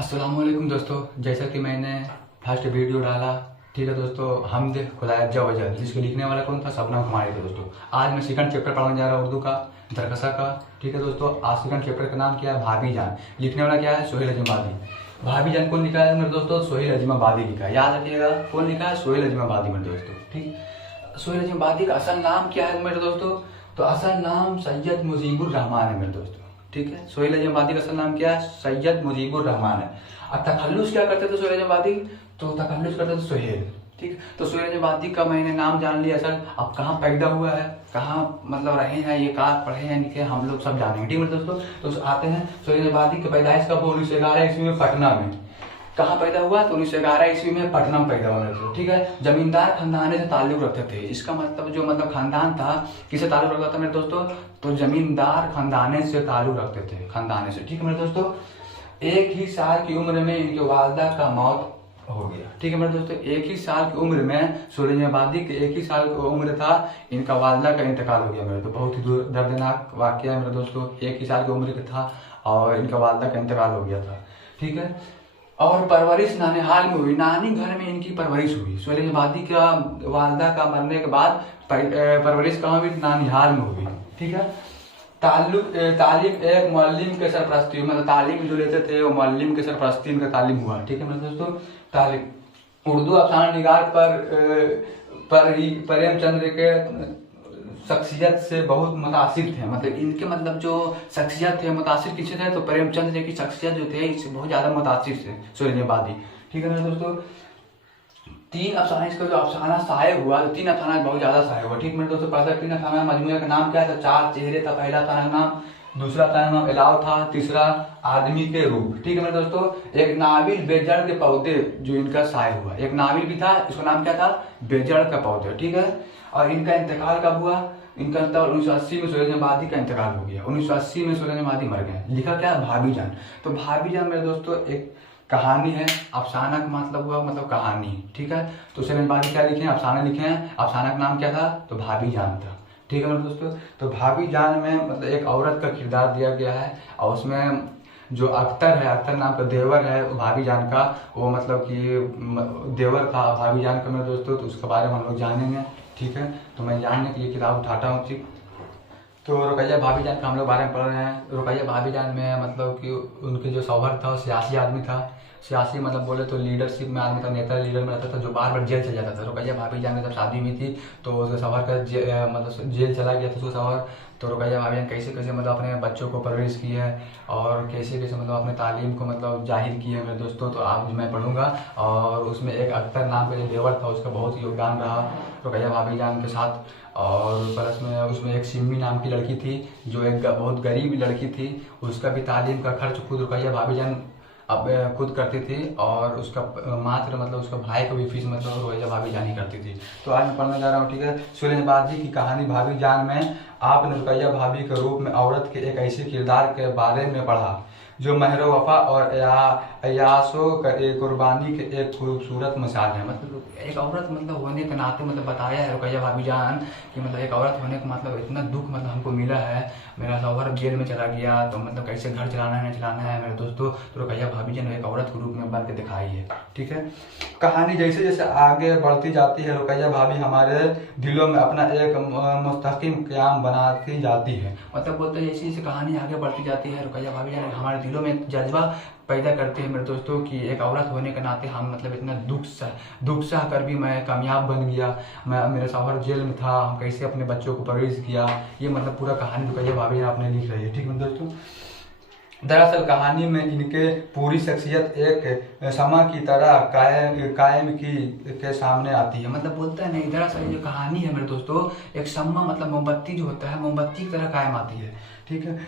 अस्सलामुअलैकुम दोस्तों, जैसा कि मैंने फर्स्ट वीडियो डाला, ठीक है दोस्तों, हमद खुदा अज्जा वजल, जिसके लिखने वाला कौन था? शबनम कुमारी थे दोस्तों। आज मैं सेकंड चैप्टर पढ़ने जा रहा हूँ उर्दू का, दरकसा का। ठीक है दोस्तों, आज सेकंड चैप्टर का नाम क्या है? भाभी जान। लिखने वाला क्या है? सोहेल अजमाबादी। भाभी जान कौन लिखा है मेरे दोस्तों? सोहेल अजमाबादी लिखा है। याद रखिएगा कौन लिखा है? सोहेल अजमाबादी मेरे दोस्तों। ठीक, सोहेल अजमाबादी का असल नाम क्या है मेरे दोस्तों? तो असल नाम सैयद मुजीबुर रहमान है मेरे दोस्तों। ठीक है, सोहेल अजमाबादी का असल नाम क्या है? सैयद मुजीबुर रहमान है। और तखल्लुस क्या करते थे सोहेल अजमाबादी? तो तखल्लुस करते थे सोहेल। ठीक, तो सोहेल अजमाबादी का मैंने नाम जान लिया। असल अब कहाँ पैदा हुआ है, कहाँ मतलब रहे हैं, ये कहाँ पढ़े हैं, लिखे, हम लोग सब जानेंगे। ठीक है दोस्तों, तो आते हैं सोहेल अजमाबादी की पैदाइश कब? 1911 ईस्वी में पटना में। कहाँ पैदा हुआ? तो 1911 ईस्वी में पटना में पैदा हुआ था। ठीक है, जमींदार खानदान से ताल्लुक रखते थे। इसका मतलब जो खानदान था, किससे ताल्लुक रखता था मेरे दोस्तों? तो जमींदार खानदाने से ताल्लुक रखते थे, खानदाने से। ठीक है मेरे दोस्तों, एक ही साल की उम्र में इनके वालदा का मौत हो गया। ठीक है मेरे दोस्तों, एक ही साल की उम्र में सोहेल अजमाबादी के एक ही साल की उम्र था, इनका वालदा का इंतकाल हो गया मेरे। तो बहुत ही दर्दनाक वाकया है मेरे दोस्तों। एक ही साल की उम्र का था और इनका वालदा का इंतकाल हो गया था। ठीक है, और परवरिश नानिहाल में हुई, नानी घर में इनकी परवरिश हुई। सोहेल अजमाबादी का वालदा का मरने के बाद परवरिश कहाँ हुई? नानिहाल में हुई। ठीक है, तालीम एक मुअल्लिम के सरपरस्ती, मतलब तालीम जो लेते थे वो मुअल्लिम के सरपरस्ती इनका तालीम हुआ। ठीक है मेरे दोस्तों, तालीम उर्दू अफसाना निगार पर ही प्रेमचंद्र के शख्सियत से बहुत मुतासिर थे। मतलब इनके मतलब जो शख्सियत थे, मुतासिर किससे थे? तो प्रेमचंद जी की शख्सियत जो थे इससे बहुत ज्यादा मुतासिर थे सोहेल अजमाबादी। ठीक है मेरे दोस्तों, तीन अफसाना, इसका जो अफसाना शाये हुआ, तो तीन अफसाना बहुत ज्यादा शाये हुआ। ठीक मेरे दोस्तों, पहला तीन अफसाना मजमूए का नाम क्या था? चार चेहरे था पहला अफसाना का नाम, दूसरा अफसाना नाम इलाव था, तीसरा आदमी के रूप। ठीक है मेरे दोस्तों, एक नाविल बेजड़ के पौधे जो इनका शाये हुआ, एक नाविल भी था, इसका नाम क्या था? बेजड़ का पौधे। ठीक है, और इनका इंतकाल कब हुआ? इनका 1980 में सोहेल अजमाबादी का इंतकाल हो गया। 1980 में सोहेल अजमाबादी मर गए। लिखा क्या? भाभी जान। तो भाभी जान मेरे दोस्तों एक कहानी है। अफसाना का मतलब हुआ मतलब कहानी। ठीक है, तो सोहेल अजमाबादी क्या लिखे हैं? अफसाना लिखे हैं। अफसाना का नाम क्या था? तो भाभी जान था। ठीक है मेरे दोस्तों, तो भाभी जान में मतलब एक औरत का किरदार दिया गया है, और उसमें जो अख्तर है, अख्तर नाम का देवर है भाभी जान का, वो मतलब कि देवर था भाभी जान का मेरे दोस्तों। तो उसके बारे में हम लोग जानेंगे। ठीक है, तो मैं जानने के लिए किताब उठाता हूँ। ठीक, तो रुकैया भाभी जान का हम लोग बारे में पढ़ रहे हैं। रुकैया भाभी जान में मतलब कि उनके जो शौहर था वो सियासी आदमी था। सियासी मतलब बोले तो लीडरशिप में आदमी था, नेता लीडर में रहता था, जो बार बार जेल चल जाता था। रुकैया भाभी जान में जब शादी हुई थी तो उसके शौहर का मतलब जेल चला गया था उसका शौहर। तो रुकैया भाभी जान कैसे कैसे मतलब अपने बच्चों को परवरिश की है, और कैसे कैसे मतलब अपने तालीम को मतलब जाहिर की है मेरे दोस्तों। तो आज मैं पढ़ूंगा, और उसमें एक अख्तर नाम का जो देवर था उसका बहुत ही योगदान रहा रुकैया भाभी जान के साथ। और प्लस में उसमें एक सिम्मी नाम की लड़की थी, जो एक बहुत गरीब लड़की थी, उसका भी तालीम का खर्च खुद रुकैया भाभी जान अब खुद करती थी, और उसका मात्र मतलब उसका भाई को भी फीस मतलब रुकैया भाभी जान ही करती थी। तो आज मैं पढ़ने जा रहा हूँ। ठीक है, सोहेल अजमाबादी की कहानी भाभी जान में आपने रुकैया भाभी के रूप में औरत के एक ऐसे किरदार के बारे में पढ़ा जो महर वफा और अयासो कुर्बानी के एक खूबसूरत मिसाल है। मतलब एक औरत मतलब होने के नाते मतलब बताया है रुकैया भाभी जान कि मतलब एक औरत होने का मतलब इतना दुख मतलब हमको मिला है, मेरा शौहर जेल में चला गया, तो मतलब कैसे घर चलाना है, नहीं चलाना है मेरे दोस्तों। तो रुकैया भाभी जान एक औरत के रूप में बन के दिखाई है। ठीक है, कहानी जैसे जैसे आगे बढ़ती जाती है, रुकैया भाभी हमारे दिलों में अपना एक मुस्तकिम क़याम बनाती जाती है। मतलब बोलते हैं जैसे जैसे कहानी आगे बढ़ती जाती है, रुकैया भाभी जान हमारे दिलों में एक जज्बा पैदा करते हैं मेरे दोस्तों कि एक औरत होने के नाते हम मतलब इतना दुख सह कर भी मैं कामयाब बन गया, मैं मेरा शौहर जेल में था, हम कैसे अपने बच्चों को परवरिश किया, ये मतलब पूरा कहानी रुकैया भाभी जान आपने लिख रही है। ठीक है दोस्तों, दरअसल कहानी में इनके पूरी शख्सियत एक शमा की तरह कायम की के सामने आती है। मतलब बोलता है नहीं, दरअसल जो कहानी है मेरे दोस्तों एक शम्मा मतलब मोमबत्ती जो होता है, मोमबत्ती की तरह कायम आती है। ठीक है,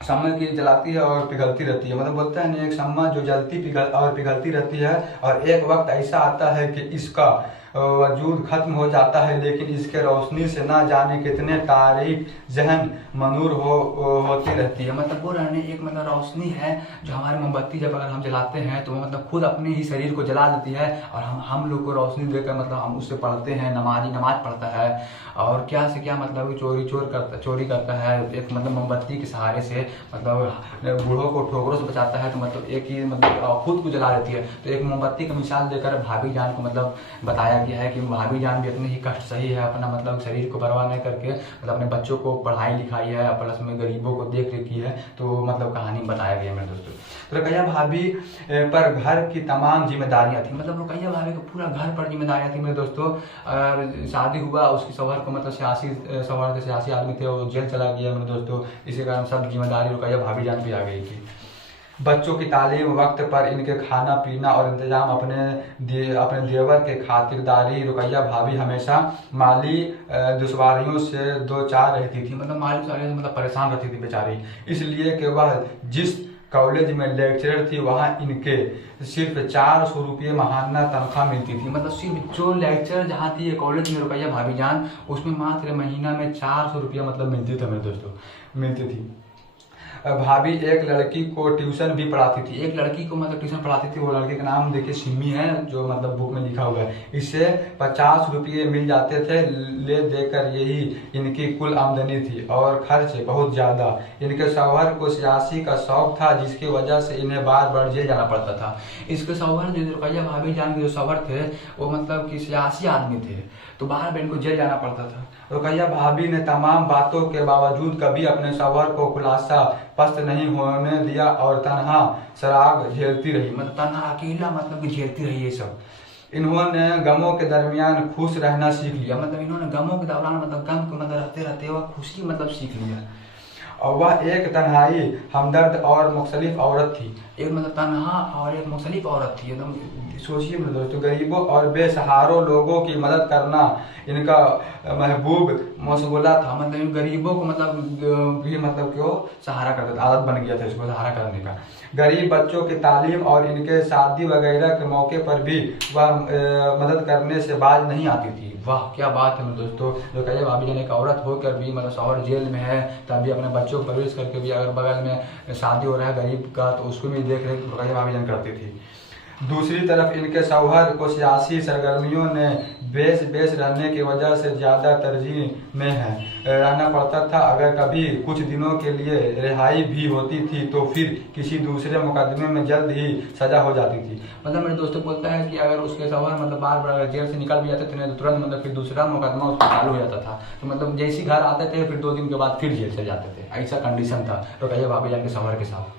शम्मा की जलाती है और पिघलती रहती है। मतलब बोलता है ना, एक शम्मा जो जलती और पिघलती रहती है, और एक वक्त ऐसा आता है कि इसका वजूद खत्म हो जाता है, लेकिन इसके रोशनी से ना जाने कितने तारीख जहन मनूर होती रहती है। मतलब वो रहने एक मतलब रोशनी है जो हमारी मोमबत्ती जब अगर हम जलाते हैं तो वो मतलब खुद अपने ही शरीर को जला देती है, और हम लोग को रोशनी देकर मतलब हम उससे पढ़ते हैं, नमाज पढ़ता है, और क्या से क्या मतलब चोरी करता है एक मतलब मोमबत्ती के सहारे से, मतलब बूढ़ों को ठोकरों से बचाता है, तो मतलब एक ही मतलब खुद को जला देती है। तो एक मोमबत्ती का मिसाल देकर भाभी जान को मतलब बताया गया है कि भाभी जान भी इतने ही कष्ट सही है, अपना मतलब शरीर को परवाह नहीं करके मतलब अपने बच्चों को पढ़ाई लिखाई है, प्लस में गरीबों को देख रेख की है। तो मतलब कहानी बताया गया मेरे दोस्तों। तो रुकैया भाभी पर घर की तमाम जिम्मेदारियां थी, मतलब रुकैया भाभी का पूरा घर पर जिम्मेदारियां थी मेरे दोस्तों। और शादी हुआ उसकी शौहर को मतलब सियासी आदमी थे, वो जेल चला गया मेरे दोस्तों। इसी कारण सब जिम्मेदारी रुकैया भाभी जान पे आ गई थी। बच्चों की तालीम, वक्त पर इनके खाना पीना और इंतजाम, अपने देवर के खातिरदारी, रुकैया भाभी हमेशा माली दुश्वारियों से दो चार रहती थी, मतलब माली दुश्वारियों से मतलब परेशान रहती थी बेचारी, इसलिए कि वह जिस कॉलेज में लेक्चरर थी वहाँ इनके सिर्फ 400 रुपये महाना तनख्वाह मिलती थी। मतलब सिर्फ जो लेक्चर जहाँ थी कॉलेज में रुकैया भाभी जान, उसमें मात्र महीना में 400 रुपये मतलब मिलती थी मेरे दोस्तों, मिलती थी। भाभी एक लड़की को ट्यूशन भी पढ़ाती थी, एक लड़की को मतलब ट्यूशन पढ़ाती थी। वो लड़के का नाम देखिए सिमी है, जो मतलब बुक में लिखा हुआ है। इससे 50 रुपये मिल जाते थे, ले देकर यही इनकी कुल आमदनी थी, और खर्च बहुत ज़्यादा। इनके शौहर को सियासी का शौक था, जिसकी वजह से इन्हें बार बार जेल जाना पड़ता था। इसके शौहर जो रुकैया भाभी जान के जो शौहर थे वो मतलब कि सियासी आदमी थे, तो बार बार इनको जेल जाना पड़ता था। रुकैया भाभी ने तमाम बातों के बावजूद कभी अपने शौहर को खुलासा पस्त नहीं होने दिया, और तनहा सराग झेलती रही, मतलब तनहा अकेला मतलब कि झेलती रही ये सब। इन्होंने गमों के दरमियान खुश रहना सीख लिया, मतलब इन्होंने गमों के दौरान मतलब गम के मतलब रहते रहते वह खुशी मतलब सीख लिया। और वह एक तन्हाई, हमदर्द और मुख्तलिफ औरत थी, एक मतलब तन्हा और एक मुख्तलिफ औरत थी। एकदम सोचिए मेरे दोस्तों, गरीबों और बेसहारों लोगों की मदद करना इनका महबूब मशगूला था। मतलब गरीबों को मतलब भी मतलब क्यों सहारा करते थे, आदत बन गया था इसको सहारा करने का। गरीब बच्चों की तालीम और इनके शादी वगैरह के मौके पर भी वह मदद करने से बाज नहीं आती थी। वाह क्या बात है मेरे दोस्तों, रुकैया भाभी जान एक औरत होकर भी मतलब शौहर जेल में है, तभी अपने बच्चों को परवरिश करके भी अगर बगल में शादी हो रहा है गरीब का तो उसको भी देख रेख रुकैया भाभी जान करती थी। दूसरी तरफ इनके शौहर को सियासी सरगर्मियों ने बेस रहने की वजह से ज़्यादा तरजीह में रहना पड़ता था। अगर कभी कुछ दिनों के लिए रिहाई भी होती थी तो फिर किसी दूसरे मुकदमे में जल्द ही सजा हो जाती थी। मतलब मेरे दोस्तों बोलता है कि अगर उसके शौहर मतलब बार बार अगर जेल से निकल भी जाते थे तो तुरंत मतलब फिर दूसरा मुकदमा उसका चालू हो जाता था। तो मतलब जैसे घर आते थे फिर 2 दिन के बाद फिर जेल से जाते थे, ऐसा कंडीशन था रुकैया भाभी जान के शौहर के साथ।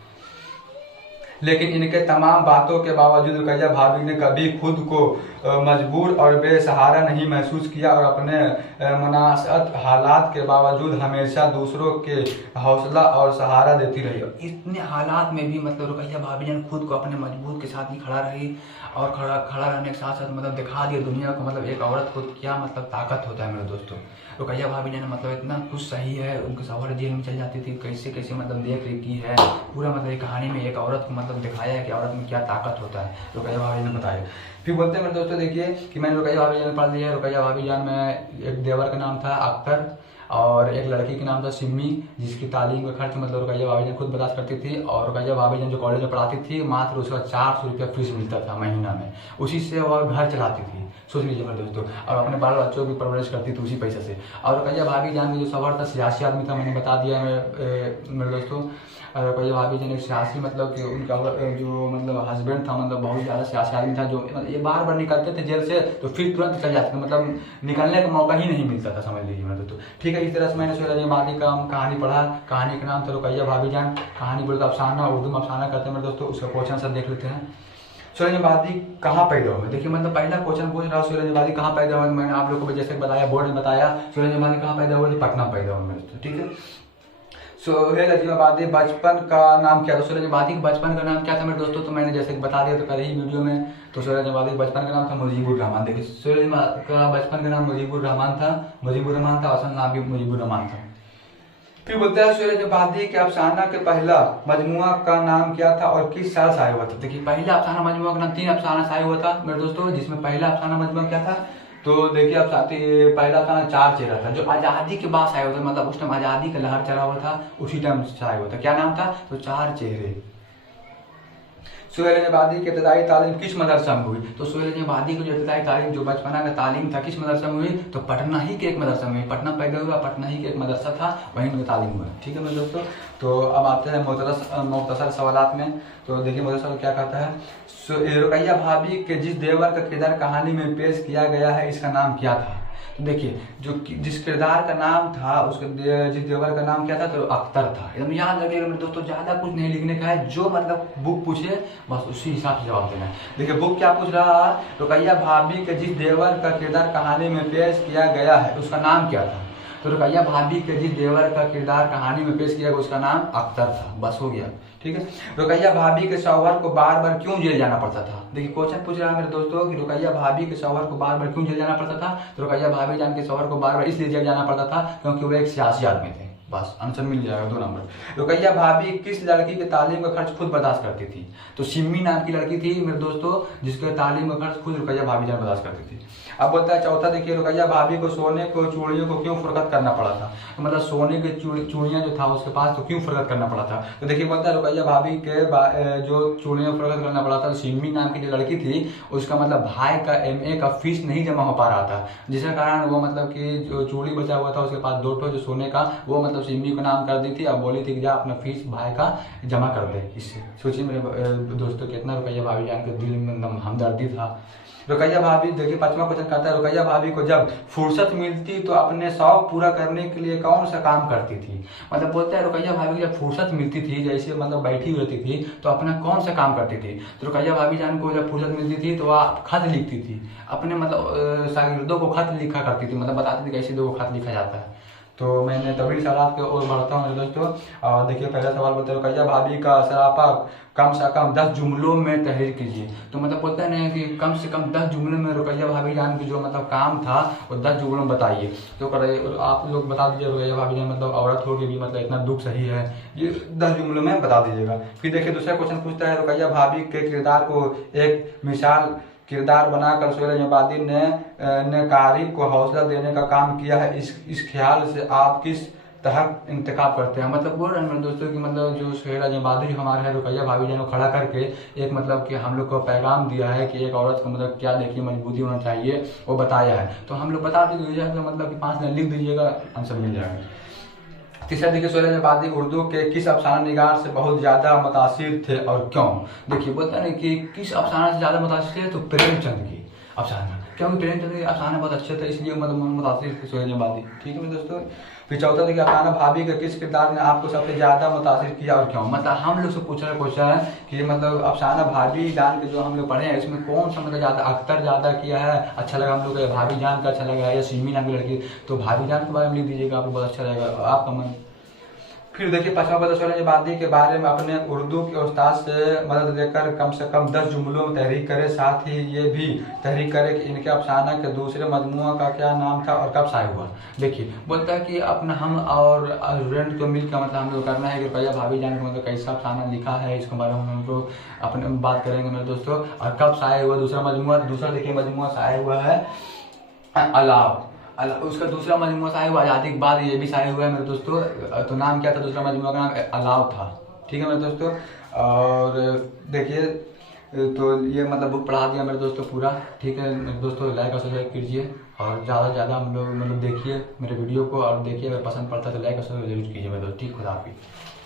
लेकिन इनके तमाम बातों के बावजूद रुकैया भाभी ने कभी खुद को मजबूर और बेसहारा नहीं महसूस किया, और अपने मुनासब हालात के बावजूद हमेशा दूसरों के हौसला और सहारा देती रही। इतने हालात में भी मतलब रुकैया भाभी ने खुद को अपने मजबूत के साथ ही खड़ा रही, और खड़ा रहने के साथ साथ मतलब दिखा दिया दुनिया को मतलब एक औरत को क्या मतलब ताकत होता है मेरे दोस्तों। रुकैया भाभी ने मतलब इतना कुछ सही है, उनके शौहर जेल में चल जाती थी, कैसे कैसे मतलब देख रेख की है पूरा, मतलब एक कहानी में एक औरत को मतलब दिखाया है कि औरत में क्या ताकत होता है, रुकैया भाभी ने बताया। फिर बोलते हैं मेरे दोस्तों देखिए कि मैंने रुकैया भाभी जान पढ़ लिया है। रुकैया भाभी जान में एक देवर का नाम था अख्तर, और एक लड़की का नाम था सिम्मी, जिसकी तालीम का खर्च मतलब रुकैया भाभी जान खुद बर्दाश्त करती थी। और रुकैया भाभी जान जो कॉलेज में पढ़ाती थी मात्र उसका 400 रुपया फीस मिलता था महीना में, उसी से वह घर चलाती थी। सोच लीजिए मेरे दोस्तों, और अपने बाल बच्चों की परवरिश करती थी उसी पैसे से। और रुकैया भाभी जान जो शौहर था सियासी आदमी था, मैंने बता दिया मेरे दोस्तों। और रुकैया भाभी जान एक सियासी मतलब कि उनका जो मतलब हस्बैंड था मतलब बहुत ज़्यादा सियासी आदमी था, जो ये बार बार निकलते थे जेल से तो फिर तुरंत चल जाते थे, मतलब निकलने का मौका ही नहीं मिलता था, समझ लीजिए मेरे दोस्तों। ठीक है, इस तरह से मैंने शौर्यवादी का कहानी पढ़ा। कहानी का नाम था रुकैया भाभी जान। कहानी बोलते अफसाना, उर्दू में अफसाना करते हैं मेरे दोस्तों। उसका क्वेश्चन सब देख लेते हैं। शौर्यवादी कहाँ पैदा हुआ? देखिए मतलब पहला क्वेश्चन पूछ रहा हूँ शौर्यवादी कहाँ पैदा हुआ। मैंने आप लोगों को जैसे बताया बोर्ड में बताया शौर्यवादी कहाँ पैदा हुआ, पटना पैदा हुआ मेरे दोस्तों। ठीक है, सोहेल अजीमाबादी बचपन का नाम क्या था? शौर्यवादी के बचपन का नाम क्या था मेरे दोस्तों? तो मैंने जैसे बता दिया तो कल ही वीडियो में। तो शौर्यवादी बचपन का नाम था मुजीबुर रहमान। देखिए शौर्य का बचपन का नाम मुजीबुर रहमान था, असल नाम भी मुजीबुर रहमान था। फिर बोलता है शौर्यवादी के अफसाना के पहला मजमुआ का नाम क्या था और किस साल शाये हुआ था? देखिए पहला अफसाना मजमुआ का नाम 3 अफसाना शाये हुआ था मेरे दोस्तों, जिसमें पहला अफसाना मजमुआ क्या था तो देखिए अब साथी पहला था ना चार चेहरा था, जो आज़ादी के बाद आया हुआ था, मतलब उस टाइम आज़ादी का लहर चला हुआ था, उसी टाइम से आया हुआ था। क्या नाम था? तो चार चेहरे। सुहेल जमादी की इब्तदाई तालीम किस मदरसा में हुई? तो सुहेल जमादी की जो इब्तदाई तालीम, जो बचपना का तालीम था, किस मदरसा में हुई? तो पटना ही के एक मदरसा में हुई। पटना पैदा हुआ, पटना ही के एक मदरसा था, वहीं उनका तालीम हुआ। ठीक है मेरे दोस्तों, तो अब आते हैं मुख्तसर सवालात में। तो देखिए मुख्तसर क्या कहता है, रुकैया भाभी के जिस देवर का किरदार कहानी में पेश किया गया है, इसका नाम क्या था? तो देखिए जिस किरदार का नाम था, उसके जिस देवर का नाम क्या था? तो अख्तर था। एकदम याद रखिएगा मेरे दोस्तों, ज्यादा कुछ नहीं लिखने का है, जो मतलब बुक पूछे बस उसी हिसाब से जवाब देना है। देखिए बुक क्या पूछ रहा है, रुकैया भाभी के जिस देवर का किरदार कहानी में पेश किया गया है, उसका नाम क्या था? तो रुकैया भाभी के जिस देवर का किरदार कहानी में पेश किया गया, उसका नाम अख्तर था। बस हो गया। ठीक है। रुकैया भाभी के शौहर को बार बार क्यों जेल जाना पड़ता था? देखिए क्वेश्चन पूछ रहा है मेरे दोस्तों कि रुकैया भाभी के शौहर को बार बार क्यों जेल जाना पड़ता था? तो रुकैया भाभी जान के शौहर को बार बार इसलिए जेल जाना पड़ता था क्योंकि वो एक सियासी आदमी थे। बस आंसर मिल जाएगा 2 नंबर। रुकैया भाभी किस लड़की के तालीम का खर्च खुद बर्दाश्त करती थी? तो सिम्मी नाम की लड़की थी मेरे दोस्तों, जिसके तालीम का खर्च खुद रुकैया भाभी जान बर्दाश्त करती थी। अब बोलता है चौथा, देखिए रुकैया भाभी को सोने को चूड़ियों को क्यों फुर्कत करना पड़ा था? तो मतलब सोने के चूड़ियाँ जो था उसके पास, तो क्यों फुर्कत करना पड़ा था? तो देखिए बोलता है रुकैया भाभी के जो चूड़ियाँ फुर्कत करना पड़ा था, तो सिम्मी नाम की जो लड़की थी, उसका मतलब भाई का MA का फीस नहीं जमा हो पा रहा था, जिसके कारण वो मतलब कि जो चूड़ी बचा हुआ था उसके पास 2 ठो जो सोने का, वो मतलब सिम्मी को नाम कर दी थी। अब बोली थी कि जा अपना फीस भाई का जमा कर दे। इससे सोचिए मेरे दोस्तों कितना रुकैया भाभी जान के दिल में एकदम हमदर्दी था। रुकैया भाभी, देखिए 5वां क्वेश्चन कहता है, रुकैया भाभी को जब फुर्सत मिलती तो अपने शौक पूरा करने के लिए कौन सा काम करती थी? मतलब बोलता है रुकैया भाभी को जब फुर्सत मिलती थी, जैसे मतलब बैठी हुई रहती थी, तो अपना कौन सा काम करती थी? तो रुकैया भाभी जान को जब फुर्सत मिलती थी तो वह खत लिखती थी, अपने मतलब शागिर्दों को खत लिखा करती थी, मतलब बताती थी कैसे 2 खत लिखा जाता है। तो मैंने तभी सवाल की ओर बढ़ता हूँ मेरे दोस्तों। और देखिए पहला सवाल बोलते हैं, रुकैया भाभी का सरापा कम से कम 10 जुमलों में तहरीर कीजिए। तो मतलब बोलते हैं ना कि कम से कम 10 जुमलों में रुकैया भाभी जान की जो मतलब काम था वो 10 जुमलों में बताइए। तो आप लोग बता दीजिए रुकैया भाभी जान मतलब औरत हो के भी मतलब इतना दुख सही है, ये 10 जुमलों में बता दीजिएगा। फिर देखिए दूसरा क्वेश्चन पूछता है, रुकैया भाभी के किरदार को एक मिसाल किरदार बनाकर सुहेल जमादी ने कारी को हौसला देने का काम किया है। इस ख्याल से आप किस तहत इंतखाब करते हैं? मतलब बोल रहे हैं मेरे दोस्तों कि मतलब जो सुहेल जमादी जो हमारे है रुकैया भाभी जान को खड़ा करके एक मतलब कि हम लोग को पैगाम दिया है कि एक औरत को मतलब क्या देखिए मजबूती होना चाहिए, वो बताया है। तो हम लोग बता दीजिए, तो मतलब कि 5 लाइन लिख दीजिएगा, आंसर मिल जाएगा। तीसरा देखिए सुहेल जमादी उर्दू के किस अफसाना निगार से बहुत ज्यादा मुतासिर थे और क्यों? देखिए बोलते हैं कि किस अफसाना से ज्यादा मुतासिर थे? तो प्रेमचंद की अफसाना, क्योंकि प्रेमचंद के अफसाना बहुत अच्छे थे, इसलिए मतलब मुतासिर थे सुहेल जमादी। ठीक है मेरे दोस्तों। फिर चौथा देखिए, अफसाना भाभी के किस किरदार ने आपको सबसे ज्यादा मुतासिर किया और क्यों? मतलब हम लोग से पूछ रहा क्वेश्चन है कि मतलब अफसाना भाभी जान के जो हम लोग पढ़े हैं, इसमें कौन सा मतलब ज्यादा अख्तर ज्यादा किया है, अच्छा लगा हम लोग को, भाभी जान का अच्छा लगा है या सिम्मी नाम की लड़की? तो भाभी जान के बारे में लिख दीजिएगा, आपको बहुत अच्छा लगेगा आपका मन। फिर देखिए 5वां पता सुहेल जमादी के बारे में अपने उर्दू के उस्ताद से मदद लेकर कम से कम 10 जुमलों में तहरीर करे, साथ ही ये भी तहरीर करे कि इनके अफसाना के दूसरे मजमुआ का क्या नाम था और कब शाये हुआ। देखिए बोलता है कि अपना हम और स्टूडेंट को मिलकर मतलब हम लोग करना है कि रुकैया भाभी जान को मतलब कैसा अफसाना लिखा है, इसके बारे में हम लोग अपने बात करेंगे मेरे दोस्तों। और कब शाये हुआ दूसरा मजमुआ? दूसरा देखिए मजमुआ शाये हुआ है अलाव, उसका दूसरा मजमुआ शाये हुआ आज़ादी के बाद, ये भी शाये हुआ है मेरे दोस्तों। तो नाम क्या था दूसरा मजमुआ का? नाम अलाव था। ठीक है मेरे दोस्तों। और देखिए तो ये मतलब बुक पढ़ा दिया मेरे दोस्तों पूरा। ठीक है मेरे दोस्तों, लाइक और सब्सक्राइब कीजिए और ज़्यादा से ज़्यादा हम लोग मतलब देखिए मेरे वीडियो को, और देखिए अगर पसंद पड़ता है तो लाइक और सब्सक्राइब जरूर कीजिए मेरे दोस्त। ठीक, खुदा हाफिज़।